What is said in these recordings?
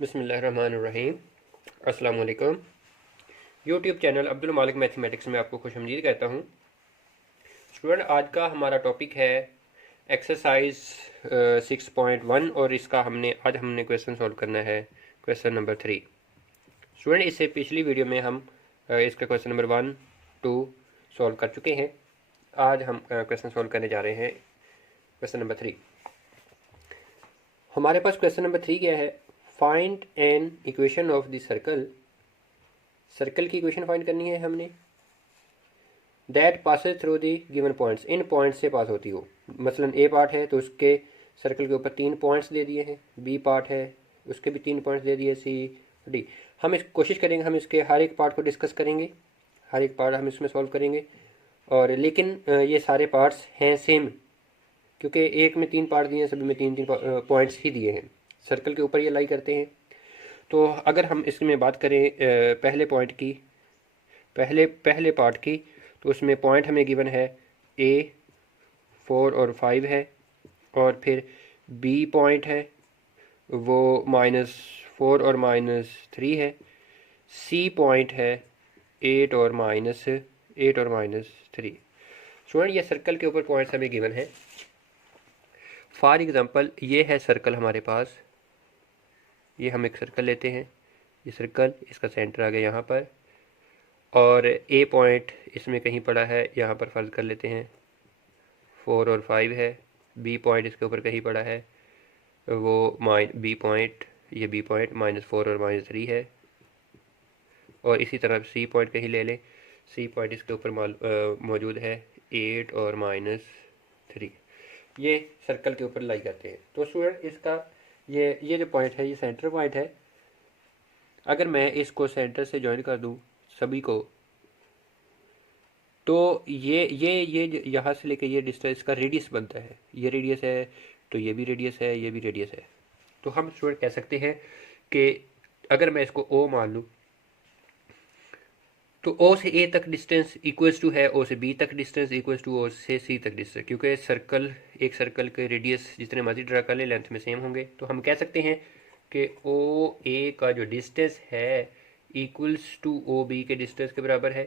बिस्मिल्लाहिर्रहमानिर्रहीम। अस्सलाम वालेकुम। यूट्यूब चैनल अब्दुल मालिक मैथमेटिक्स में आपको खुशामदीद कहता हूँ। स्टूडेंट, आज का हमारा टॉपिक है एक्सरसाइज 6.1 और इसका आज हमने क्वेश्चन सॉल्व करना है, क्वेश्चन नंबर 3। स्टूडेंट, इससे पिछली वीडियो में हम इसका क्वेश्चन नंबर 1, 2 सॉल्व कर चुके हैं। आज हम क्वेश्चन सॉल्व करने जा रहे हैं क्वेश्चन नंबर 3। हमारे पास क्वेश्चन नंबर 3 क्या है? Find an equation of the circle. Circle की इक्वेशन फाइंड करनी है हमने। That passes through the given points, in points से पास होती हो। मसलन ए पार्ट है तो उसके सर्कल के ऊपर 3 पॉइंट्स दे दिए हैं, बी पार्ट है उसके भी 3 पॉइंट्स दे दिए, सी डी। हम इस कोशिश करेंगे, हम इसके हर एक पार्ट को डिस्कस करेंगे, हर एक पार्ट हम इसमें सॉल्व करेंगे। और लेकिन ये सारे पार्ट्स हैं सेम, क्योंकि एक में 3 पार्ट दिए हैं, सभी में 3 पॉइंट्स ही दिए हैं, सर्कल के ऊपर ये लाई करते हैं। तो अगर हम इसमें बात करें पहले पॉइंट की, पहले पार्ट की, तो उसमें पॉइंट हमें गिवन है ए 4 और 5 है, और फिर बी पॉइंट है वो -4 और -3 है, सी पॉइंट है 8 और -3। स्टूडेंट, ये सर्कल के ऊपर पॉइंट्स हमें गिवन है। फॉर एग्जांपल, ये है सर्कल हमारे पास, ये हम एक सर्कल लेते हैं, ये सर्कल, इसका सेंटर आ गया यहाँ पर, और ए पॉइंट इसमें कहीं पड़ा है, यहाँ पर फर्ज कर लेते हैं 4 और 5 है। बी पॉइंट इसके ऊपर कहीं पड़ा है, वो बी पॉइंट, ये बी पॉइंट -4 और -3 है। और इसी तरह सी पॉइंट कहीं ले लें, सी पॉइंट इसके ऊपर मौजूद है 8 और -3। ये सर्कल के ऊपर लाई करते हैं। तो स्टूडेंट, इसका ये जो पॉइंट है, ये सेंटर पॉइंट है। अगर मैं इसको सेंटर से ज्वाइन कर दूं सभी को, तो ये यहाँ से लेके ये डिस्टेंस का रेडियस बनता है। ये रेडियस है तो ये भी रेडियस है, ये भी रेडियस है। तो हम स्टूडेंट कह सकते हैं कि अगर मैं इसको ओ मान लूँ, तो ओ से ए तक डिस्टेंस इक्वल्स टू है ओ से बी तक डिस्टेंस इक्वल्स टू ओ से सी तक डिस्टेंस, क्योंकि एक सर्कल के रेडियस जितने मर्जी ड्रा कर ले लेंथ में सेम होंगे। तो हम कह सकते हैं कि ओ ए का जो डिस्टेंस है इक्वल्स टू ओ बी के डिस्टेंस के बराबर है।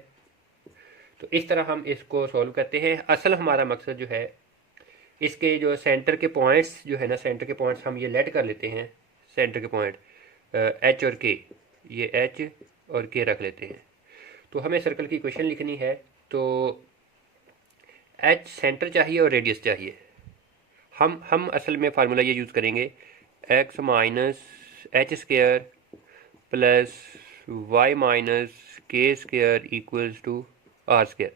तो इस तरह हम इसको सॉल्व करते हैं। असल हमारा मकसद जो है, इसके जो सेंटर के पॉइंट्स जो है ना, सेंटर के पॉइंट्स हम ये लेट कर लेते हैं। सेंटर के पॉइंट एच और के, ये एच और के रख लेते हैं। तो हमें सर्कल की इक्वेशन लिखनी है। तो एच सेंटर चाहिए और रेडियस चाहिए। हम असल में फार्मूला ये यूज़ करेंगे, X minus H square plus Y minus K square equals to R square.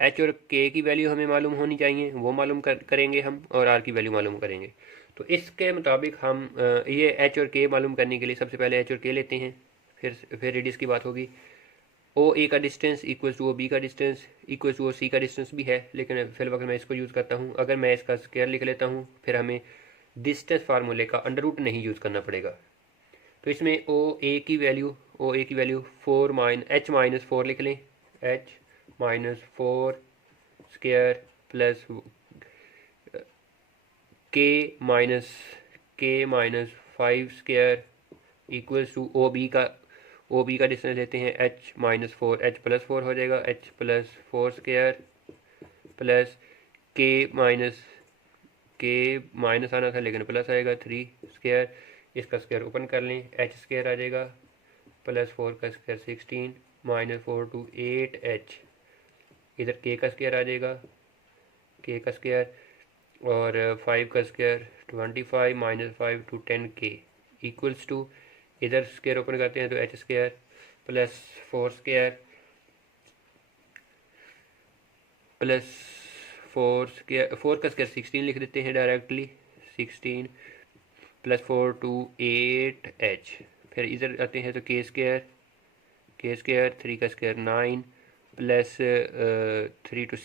H और के की वैल्यू हमें मालूम होनी चाहिए, वो मालूम करेंगे हम, और आर की वैल्यू मालूम करेंगे। तो इसके मुताबिक हम ये एच और के मालूम करने के लिए सबसे पहले एच और के लेते हैं, फिर रेडियस की बात होगी। ओ ए का distance equals to O B का distance equals to O C का डिस्टेंस भी है, लेकिन फिर वक्त मैं इसको यूज़ करता हूँ। अगर मैं इसका स्क्वायर लिख लेता हूँ, फिर हमें डिस्टेंस फार्मूले का अंडर रूट नहीं यूज़ करना पड़ेगा। तो इसमें ओ ए की वैल्यू 4 लिख लें, एच -4 स्क्वायर प्लस के-5 square equals to O B का डिस्टेंस लेते हैं h-4, h+4 हो जाएगा, h+4 स्क्वायर प्लस के माइनस आना था लेकिन प्लस आएगा 3 स्क्वायर, इसका स्क्वायर ओपन कर लें, h स्क्वायर आ जाएगा +4 का स्क्वायर 16 -4 to 8h, इधर k का स्क्वायर आ जाएगा, k का स्क्वायर, और 5 का square 25 -5 to 10k equals to, इधर स्क्वायर ओपन करते हैं तो h square plus 4 square plus 4 का स्क्वायर 16 लिख देते हैं डायरेक्टली, 16 +4 to 8h। फिर इधर आते हैं तो k स्क्वायर 3 का स्क्वायर 9 प्लस 3 to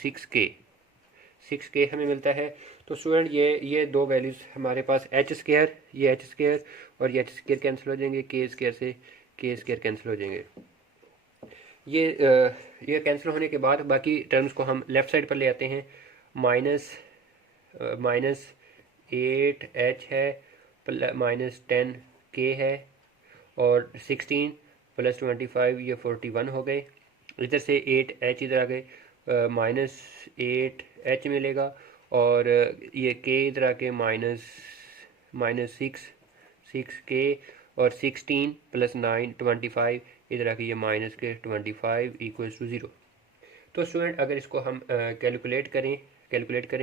6k हमें मिलता है। तो स्टूडेंट, ये दो वैल्यूज़ हमारे पास h स्क्वायर, ये h स्क्वायर और ये h स्क्वायर कैंसिल हो जाएंगे, k स्क्वायर से k स्क्वायर कैंसिल हो जाएंगे। ये कैंसिल होने के बाद बाकी टर्म्स को हम लेफ़्ट साइड पर ले आते हैं। -8h है, -10k है, और 16 प्लस 25 ये 41 हो गए। इधर से 8h इधर आ गए, -8h मिलेगा, और ये k इधर आके -6k, और 16 + 9 25 इधर आके ये -25 = 0। तो स्टूडेंट अगर इसको हम कैलकुलेट करें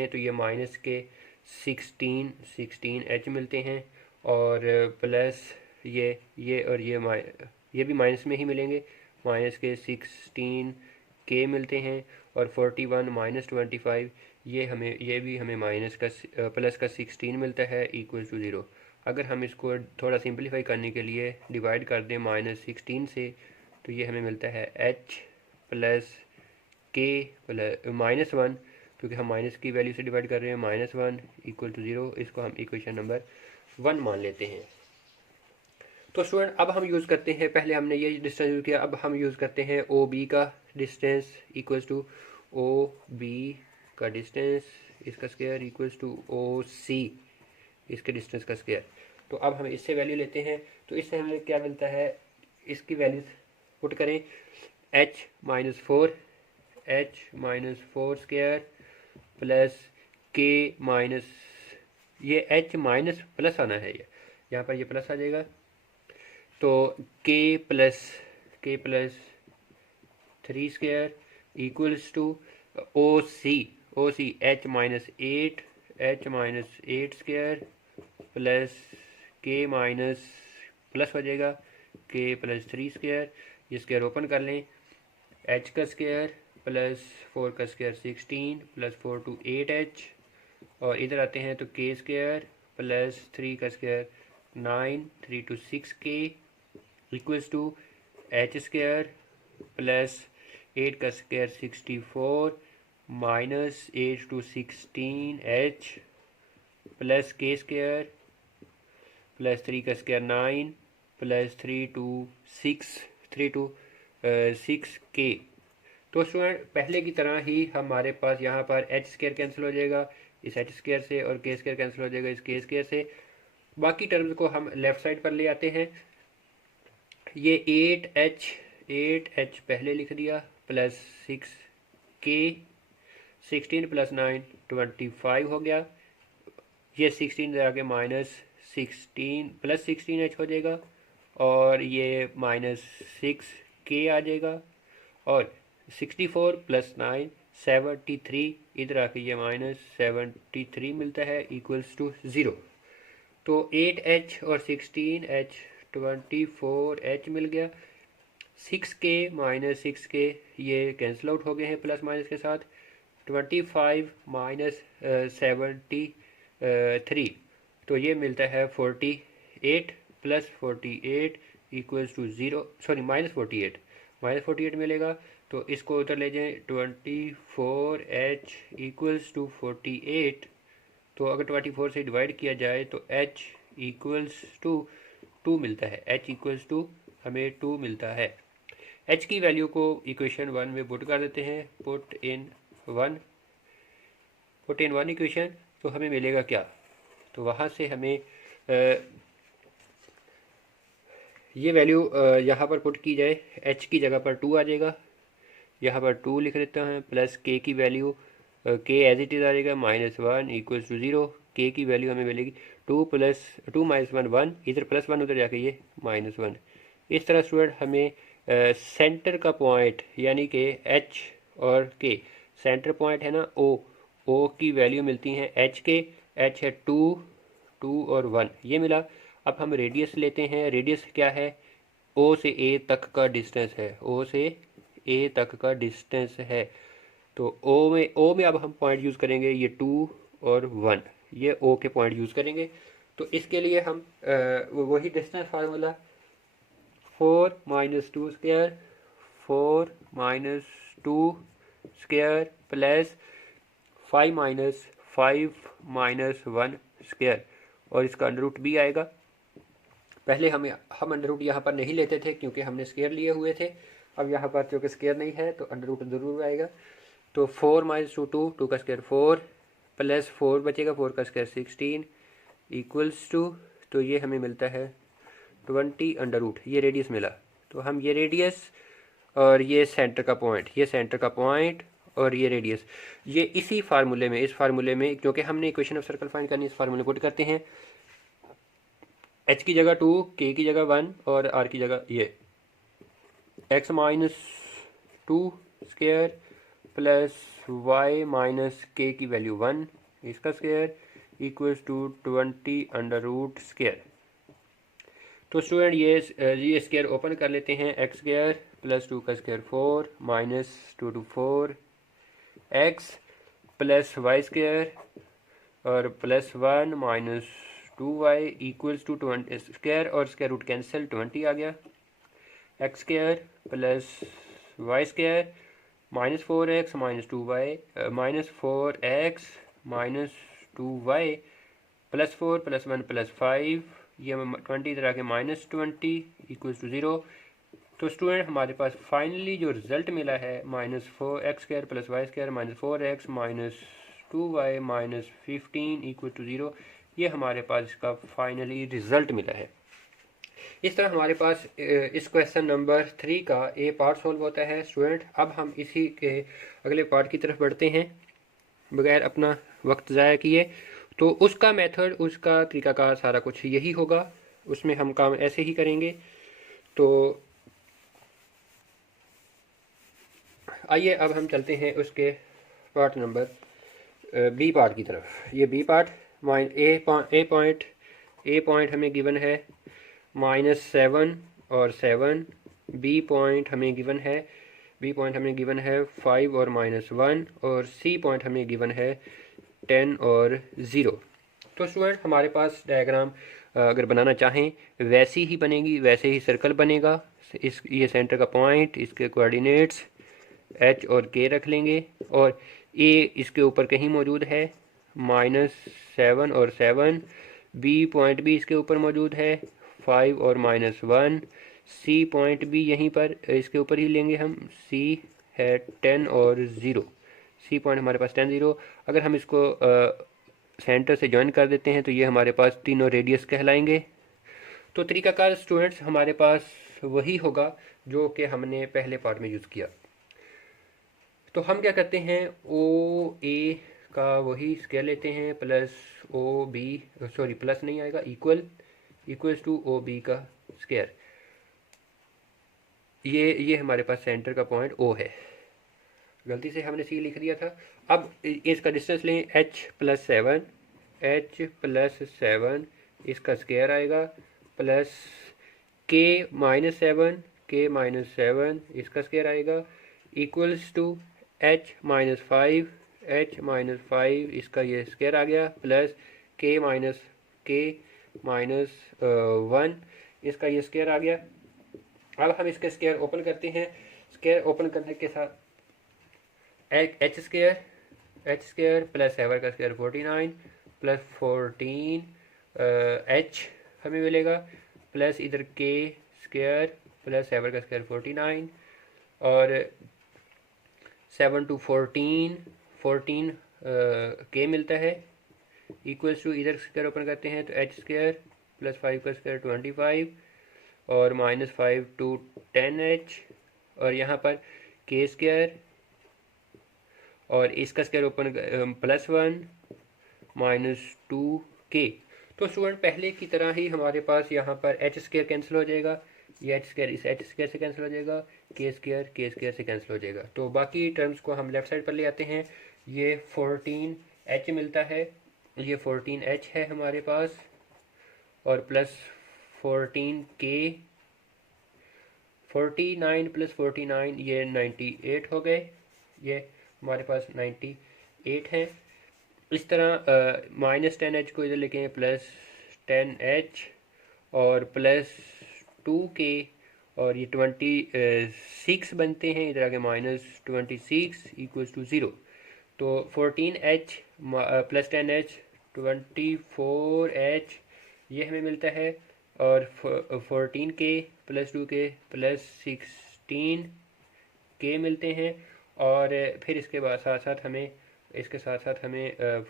तो ये -16h मिलते हैं, और प्लस ये और ये भी माइनस में ही मिलेंगे, -16k मिलते हैं, और 41 -25 ये भी हमें प्लस का 16 मिलता है = 0। अगर हम इसको थोड़ा सिंपलीफाई करने के लिए डिवाइड कर दें -16 से, तो ये हमें मिलता है h प्लस k -1, क्योंकि हम माइनस की वैल्यू से डिवाइड कर रहे हैं, -1 = 0। इसको हम इक्वेशन नंबर 1 मान लेते हैं। तो स्टूडेंट अब हम यूज़ करते हैं, पहले हमने ये डिस्टेंस यूज़ किया, अब हम यूज़ करते हैं ओ बी का डिस्टेंस = ओ बी का डिस्टेंस इसका स्क्वायर = ओ सी इसके डिस्टेंस का स्क्वायर। तो अब हम इससे वैल्यू लेते हैं, तो इससे हमें क्या मिलता है, इसकी वैल्यू पुट करें, h - 4 square plus k minus, ये h माइनस प्लस आना है, यहाँ पर ये प्लस आ जाएगा, तो k प्लस 3 स्क्वायर = ओ सी h -8 square plus k minus plus हो जाएगा k + 3 स्क्वायर, ये स्क्वायर ओपन कर लें, h का स्क्वायर प्लस 4 का स्क्वायर 16 + 4 = 8h, और इधर आते हैं तो k स्क्वायर प्लस 3 का square 9 3 = 6k = h square plus 8 का square 64 -8 = 16h plus k square plus 3 का स्क्वायर 9 प्लस 3 = 6k। तो स्टूडेंट पहले की तरह ही हमारे पास यहाँ पर h स्क्वायर कैंसिल हो जाएगा इस h स्क्वायर से, और k स्क्वायर कैंसिल हो जाएगा इस k स्क्वायर से। बाकी टर्म्स को हम लेफ़्ट साइड पर ले आते हैं, ये 8h पहले लिख दिया प्लस 6k, 16 + 9 25 हो गया, ये 16 आगे -16 प्लस 16h हो जाएगा, और ये -6k आ जाएगा, और 64 + 9 73 इधर आके ये -73 मिलता है = 0। तो 8h और 16h 24h मिल गया, 6k - 6k ये कैंसिल आउट हो गए हैं प्लस माइनस के साथ, 25 - 73 तो ये मिलता है 48 + 48 = 0, सॉरी -48 मिलेगा। तो इसको उधर ले जाएं, 24h = 48, तो अगर 24 से डिवाइड किया जाए तो h = 2 मिलता है, h = हमें 2 मिलता है। h की वैल्यू को इक्वेशन 1 में पुट कर देते हैं, पुट इन 1 इक्वेशन, तो हमें मिलेगा क्या, तो वहाँ से हमें ये वैल्यू यहाँ पर पुट की जाए, h की जगह पर 2 आ जाएगा, यहाँ पर 2 लिख देते हैं, प्लस k की value k as it is आ जाएगा -1 = 0, k की वैल्यू हमें मिलेगी 2 + 2 - 1 इधर +1 उधर जाके ये -1। इस तरह स्टूडेंट हमें सेंटर का पॉइंट यानी कि h और k, सेंटर पॉइंट है ना o की वैल्यू मिलती हैं h के, h है 2 और 1 ये मिला। अब हम रेडियस लेते हैं, रेडियस क्या है, o से a तक का डिस्टेंस है, o से a तक का डिस्टेंस है, तो o में अब हम पॉइंट यूज़ करेंगे ये 2 और 1, ये o के पॉइंट यूज़ करेंगे। तो इसके लिए हम वही distance formula 4 - 2 square 4 - 2 square plus 5 - 1 square, और इसका अंडर भी आएगा। पहले हम अंडर रूट यहाँ पर नहीं लेते थे क्योंकि हमने स्क्वायर लिए हुए थे, अब यहाँ पर क्योंकि स्क्वायर नहीं है तो अंडर रूट ज़रूर आएगा। तो 4 - 2 2 का स्क्वायर 4 प्लस 4 बचेगा, 4 का स्क्वायर 16 = तो ये हमें मिलता है 20 ये रेडियस मिला। तो हम ये रेडियस और ये सेंटर का पॉइंट, ये सेंटर का पॉइंट और ये रेडियस, ये इसी फार्मूले में, इस फार्मूले में क्योंकि हमने इक्वेशन ऑफ सर्कल फाइंड करनी, इस फार्मूले पुट करते हैं। h की जगह 2, k की जगह 1 और r की जगह ये x minus 2 square plus y minus k की वैल्यू 1 इसका स्क्वायर इक्वल्स टू 20 स्क्वायर। तो स्टूडेंट ये स्क्वायर ओपन कर लेते हैं, एक्स स्क्वायर प्लस 2 का square 4 minus 2 to 4 X plus Y square और plus 1 minus 2y equals to 20 square और स्क्वायर रूट कैंसिल 20 आ गया। X square plus Y square minus 4x minus 2y minus 4x minus 2y plus 4 plus 1 plus 5, ये 20 इधर आके minus 20 equals to 0। तो student हमारे पास finally जो रिजल्ट मिला है -4x square plus Y square minus 4x minus 2y minus 15 equal to 0, ये हमारे पास इसका फाइनली रिजल्ट मिला है। इस तरह हमारे पास इस क्वेश्चन नंबर 3 का ए पार्ट सॉल्व होता है स्टूडेंट। अब हम इसी के अगले पार्ट की तरफ बढ़ते हैं बगैर अपना वक्त ज़ाया किए। तो उसका मेथड, उसका तरीकाकार सारा कुछ यही होगा, उसमें हम काम ऐसे ही करेंगे। तो आइए अब हम चलते हैं उसके पार्ट नंबर बी पार्ट की तरफ। ये बी पार्ट ए पॉइंट हमें गिवन है -7 और 7, बी पॉइंट हमें गिवन है 5 और -1 और सी पॉइंट हमें गिवन है 10 और 0। तो स्टूडेंट हमारे पास डायग्राम अगर बनाना चाहें वैसी ही बनेगी, वैसे ही सर्कल बनेगा। ये सेंटर का पॉइंट, इसके कोऑर्डिनेट्स h और k रख लेंगे और a इसके ऊपर कहीं मौजूद है -7 और 7, b पॉइंट भी इसके ऊपर मौजूद है 5 और -1, c पॉइंट भी यहीं पर इसके ऊपर ही लेंगे हम, c है 10 और 0, c पॉइंट हमारे पास 10 0। अगर हम इसको सेंटर से ज्वाइन कर देते हैं तो ये हमारे पास तीनों रेडियस कहलाएंगे। तो तरीकाकार स्टूडेंट्स हमारे पास वही होगा जो कि हमने पहले पार्ट में यूज़ किया। तो हम क्या करते हैं, ओ ए का वही स्क्वायर लेते हैं plus O B, sorry plus नहीं आएगा, इक्वल्स टू ओ बी का स्क्वायर। ये हमारे पास सेंटर का पॉइंट ओ है, गलती से हमने सी लिख दिया था। अब इसका डिस्टेंस लें h प्लस 7 इसका स्क्वायर आएगा प्लस k माइनस 7 इसका स्क्वायर आएगा इक्वल्स टू h माइनस 5 इसका ये स्क्वायर आ गया प्लस k माइनस 1 इसका ये स्क्वायर आ गया। अब हम इसके स्क्वायर ओपन करते हैं। स्क्वायर ओपन करने के साथ h स्क्वायर प्लस 7 का स्क्वायर 49 प्लस 14 h हमें मिलेगा प्लस इधर k स्क्वायर प्लस 7 का स्क्वायर 49 और 7 to 14 k मिलता है इक्वल्स टू, इधर स्क्वायर ओपन करते हैं तो h स्क्वायर प्लस 5 का स्क्वायर 25 और -5 to 10h और यहाँ पर k स्क्वायर और इसका स्क्वायर ओपन प्लस 1 -2k। तो स्टूडेंट पहले की तरह ही हमारे पास यहाँ पर h स्क्वायर कैंसिल हो जाएगा, ये h स्क्वायर इस h स्क्वायर से कैंसिल हो जाएगा, k स्क्वायर से कैंसिल हो जाएगा। तो बाकी टर्म्स को हम लेफ्ट साइड पर ले आते हैं। ये 14h मिलता है, ये 14h है हमारे पास और प्लस 14k, 49 प्लस 49 ये 98 हो गए, ये हमारे पास 98 है। इस तरह -10h को इधर लेके प्लस 10h और प्लस 2k और ये 26 बनते हैं, इधर आगे -26 इक्वल्स टू 0। तो 14h प्लस 10h 24h ये हमें मिलता है और 14k plus 2k plus 16k मिलते हैं और फिर इसके बाद साथ साथ हमें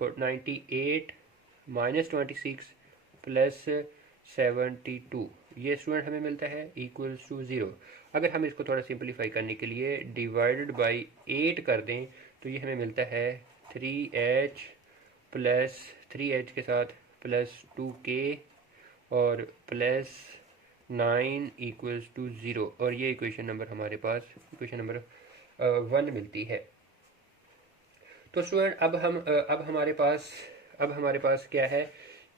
98 -26 प्लस 72 ये स्टूडेंट हमें मिलता है इक्वल्स टू 0। अगर हम इसको थोड़ा सिंपलीफाई करने के लिए डिवाइडेड बाई 8 कर दें तो ये हमें मिलता है 3h प्लस 3h के साथ प्लस 2k और प्लस 9 इक्वल्स टू 0। और ये इक्वेशन नंबर हमारे पास इक्वेशन नंबर 1 मिलती है। तो स्टूडेंट अब हमारे पास क्या है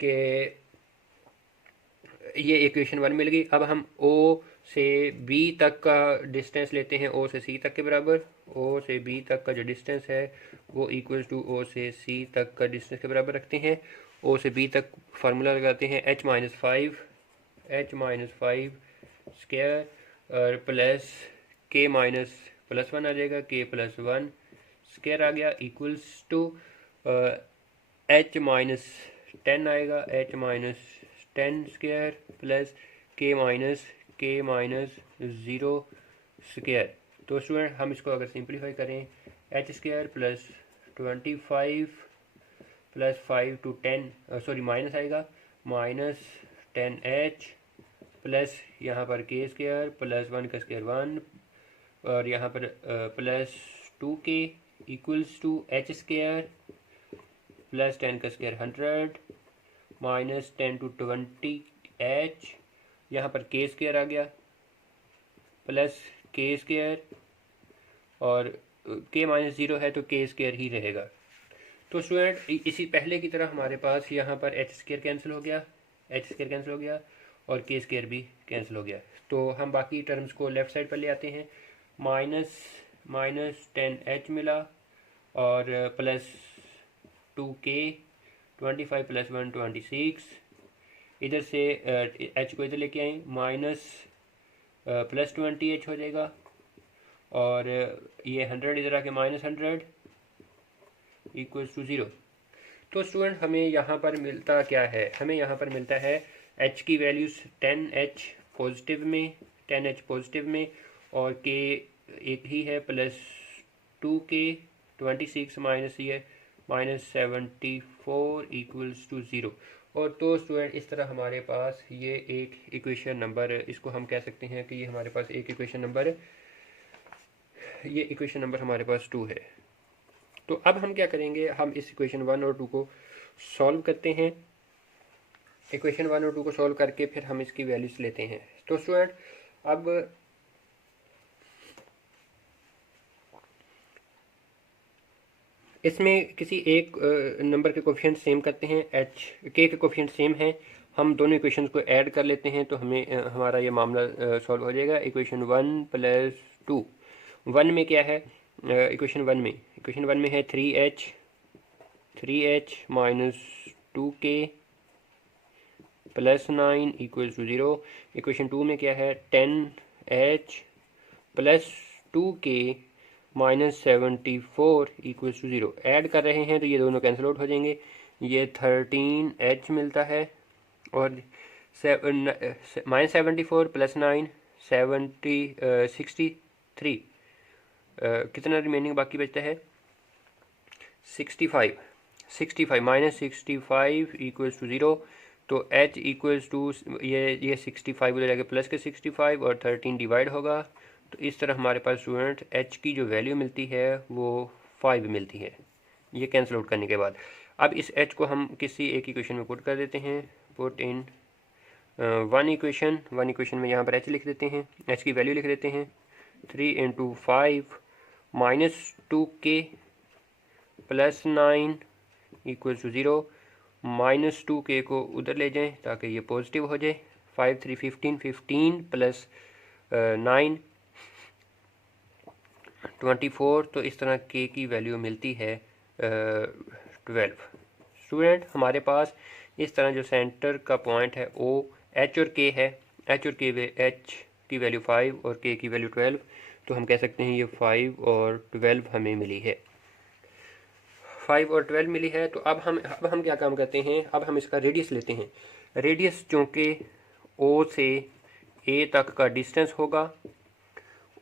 कि ये इक्वेशन 1 मिल गई। अब हम O से B तक का डिस्टेंस लेते हैं, O से C तक के बराबर। O से B तक का जो डिस्टेंस है वो इक्वल्स टू O से C तक का डिस्टेंस के बराबर रखते हैं। O से B तक फार्मूला लगाते हैं h माइनस 5 स्क्वायर और प्लस k माइनस प्लस 1 आ जाएगा, k प्लस 1 स्क्वायर आ गया इक्वल्स टू h माइनस 10 आएगा, h minus 10 square plus k minus 0 square. तो स्टूडेंट हम इसको अगर सिंप्लीफाई करें h square plus 25 plus 5 to 10 sorry minus आएगा, माइनस 10h प्लस यहाँ पर k स्क्वायर प्लस 1 का स्क्वायर 1 और यहाँ पर plus 2k equals to h square plus 10 का स्क्वायर 100 माइनस 10 टू 20h, यहाँ पर k स्क्वायर आ गया प्लस k स्क्वायर और k माइनस 0 है तो k स्क्वायर ही रहेगा। तो स्टूडेंट इसी पहले की तरह हमारे पास यहाँ पर h स्क्वायर कैंसिल हो गया और k स्क्वायर भी कैंसिल हो गया। तो हम बाकी टर्म्स को लेफ़्ट साइड पर ले आते हैं। माइनस 10h मिला और प्लस 2k 25 प्लस 1 26, इधर से h को इधर लेके आए, माइनस प्लस 20h हो जाएगा और ये 100 इधर आके माइनस 100 इक्वल्स टू 0। तो स्टूडेंट हमें यहाँ पर मिलता क्या है, हमें यहाँ पर मिलता है h की वैल्यूज़ 10h पॉजिटिव में और k एक ही है प्लस 2k 26 माइनस ये माइनस 74 इक्वल्स टू 0। और तो स्टूडेंट इस तरह हमारे पास ये एक इक्वेशन नंबर, इसको हम कह सकते हैं कि ये हमारे पास एक इक्वेशन नंबर हमारे पास 2 है। तो अब हम क्या करेंगे, हम इस इक्वेशन 1 और 2 को सॉल्व करते हैं। इक्वेशन 1 और 2 को सॉल्व करके फिर हम इसकी वैल्यूज लेते हैं। तो स्टूडेंट अब इसमें किसी एक नंबर के कोफिशिएंट सेम करते हैं, k के कोफिशिएंट सेम हैं, हम दोनों इक्वेशंस को ऐड कर लेते हैं तो हमें हमारा ये मामला सॉल्व हो जाएगा। इक्वेशन 1 प्लस 2, 1 में क्या है, इक्वेशन 1 में है 3h minus 2k plus 9 equals to 0। Equation 2 में क्या है, 10h plus 2k minus 74 equals to 0। Add कर रहे हैं तो ये दोनों कैंसिल आउट हो जाएंगे, ये 13h मिलता है और माइनस 74 प्लस 9 63 कितना रिमेनिंग बाकी बचता है 65 माइनस 65 इक्वल्स टू 0। तो h इक्वल्स टू ये 65 उधर जाके प्लस के 65 और 13 डिवाइड होगा। तो इस तरह हमारे पास स्टूडेंट h की जो वैल्यू मिलती है वो 5 मिलती है, ये कैंसिल आउट करने के बाद। अब इस h को हम किसी एक इक्वेशन में पुट कर देते हैं, पुट इन वन इक्वेशन में यहाँ पर h लिख देते हैं, h की वैल्यू लिख देते हैं 3 into 5 minus 2k plus 9 equals to 0। Minus 2k को उधर ले जाएं ताकि ये पॉजिटिव हो जाए, 5 3 15 प्लस 9 24। तो इस तरह k की वैल्यू मिलती है 12। स्टूडेंट हमारे पास इस तरह जो सेंटर का पॉइंट है O, h और k है, h की वैल्यू 5 और k की वैल्यू 12। तो हम कह सकते हैं ये 5 और 12 हमें मिली है, 5 और 12 मिली है। तो अब हम क्या काम करते हैं, अब हम इसका रेडियस लेते हैं। रेडियस चूँकि O से A तक का डिस्टेंस होगा,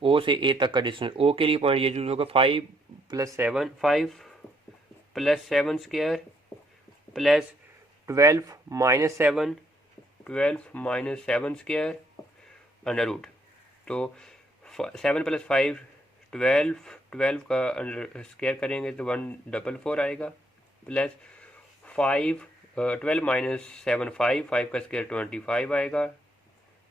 O से A तक का डिस्टेंस, O के लिए पॉइंट ये यूज होगा 5 plus 7 square plus 12 minus 7 12 minus 7 square under root, तो 7 प्लस 5 12, 12 का अंडर स्क्वायर करेंगे तो 144 आएगा, प्लस 5 12 माइनस 7 5 का स्क्वायर 25 आएगा।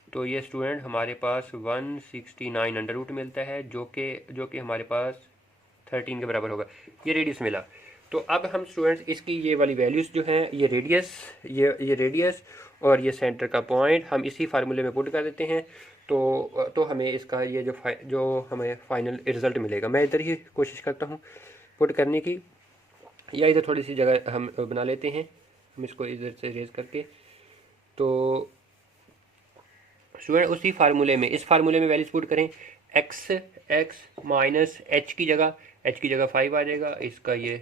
तो ये स्टूडेंट हमारे पास 169 अंडर रूट मिलता है, जो कि हमारे पास 13 के बराबर होगा। ये रेडियस मिला। तो अब हम स्टूडेंट्स इसकी ये वाली वैल्यूज़ जो हैं, ये रेडियस और ये सेंटर का पॉइंट हम इसी फार्मूले में पुट कर देते हैं, तो हमें इसका ये जो हमें फाइनल रिज़ल्ट मिलेगा। मैं इधर ही कोशिश करता हूँ पुट करने की, या इधर थोड़ी सी जगह हम बना लेते हैं, हम इसको इधर से रेज करके। तो स्टूडेंट उसी फार्मूले में, इस फार्मूले में वैल्यूज पुट करें, एक्स माइनस एच की जगह 5 आ जाएगा, इसका ये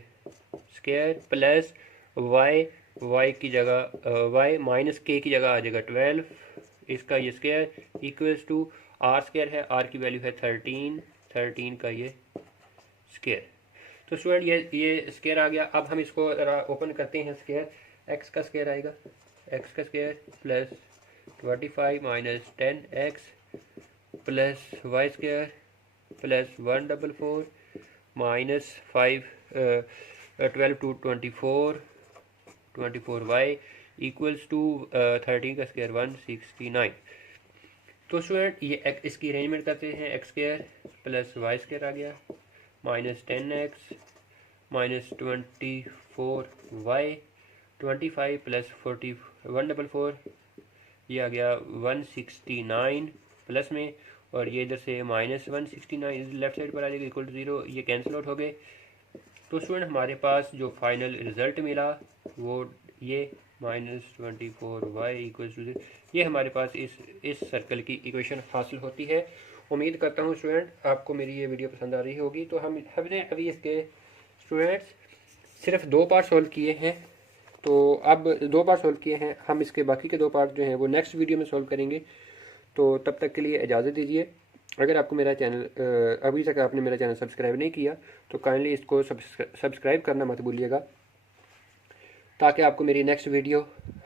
स्क्वायर, प्लस वाई की जगह वाई माइनस के की जगह आ जाएगा 12, इसका ये square, equals to R square है, आर की वैल्यू है 13 का ये स्क्वायर। तो स्टूडेंट ये स्क्वायर आ गया। अब हम इसको ओपन करते हैं स्क्वायर, एक्स का स्क्वायर आएगा, एक्स का square plus 25 minus 10x plus Y square plus 144 minus 5 12 to 24y equals to 13 का स्क्वायर 169। तो स्टूडेंट ये इसकी अरेंजमेंट करते हैं, X square plus Y square आ गया, minus 10x minus 24y, 25 plus 144 ये आ गया 169 प्लस में, और ये इधर से माइनस 169 लेफ्ट साइड पर आ जाएगा, इक्वल टू 0, ये कैंसिल आउट हो गए। तो स्टूडेंट हमारे पास जो फाइनल रिजल्ट मिला वो ये -24y इक्वल टू 0, ये हमारे पास इस सर्कल की इक्वेशन हासिल होती है। उम्मीद करता हूँ स्टूडेंट आपको मेरी ये वीडियो पसंद आ रही होगी। तो हमने अभी इसके स्टूडेंट्स सिर्फ 2 पार्ट सॉल्व किए हैं, तो अब 2 पार्ट सॉल्व किए हैं, हम इसके बाकी के 2 पार्ट जो हैं वो नेक्स्ट वीडियो में सॉल्व करेंगे। तो तब तक के लिए इजाज़त दीजिए। अगर आपको मेरा चैनल अभी तक आपने मेरा चैनल सब्सक्राइब नहीं किया तो काइंडली इसको सब्सक्राइब करना मत भूलिएगा, ताकि आपको मेरी नेक्स्ट वीडियो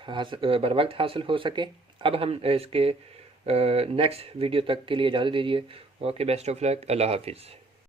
बर वक्त हासिल हो सके। अब हम इसके नेक्स्ट वीडियो तक के लिए इजाज़त दीजिए। ओके, बेस्ट ऑफ लक, अल्लाह हाफिज़।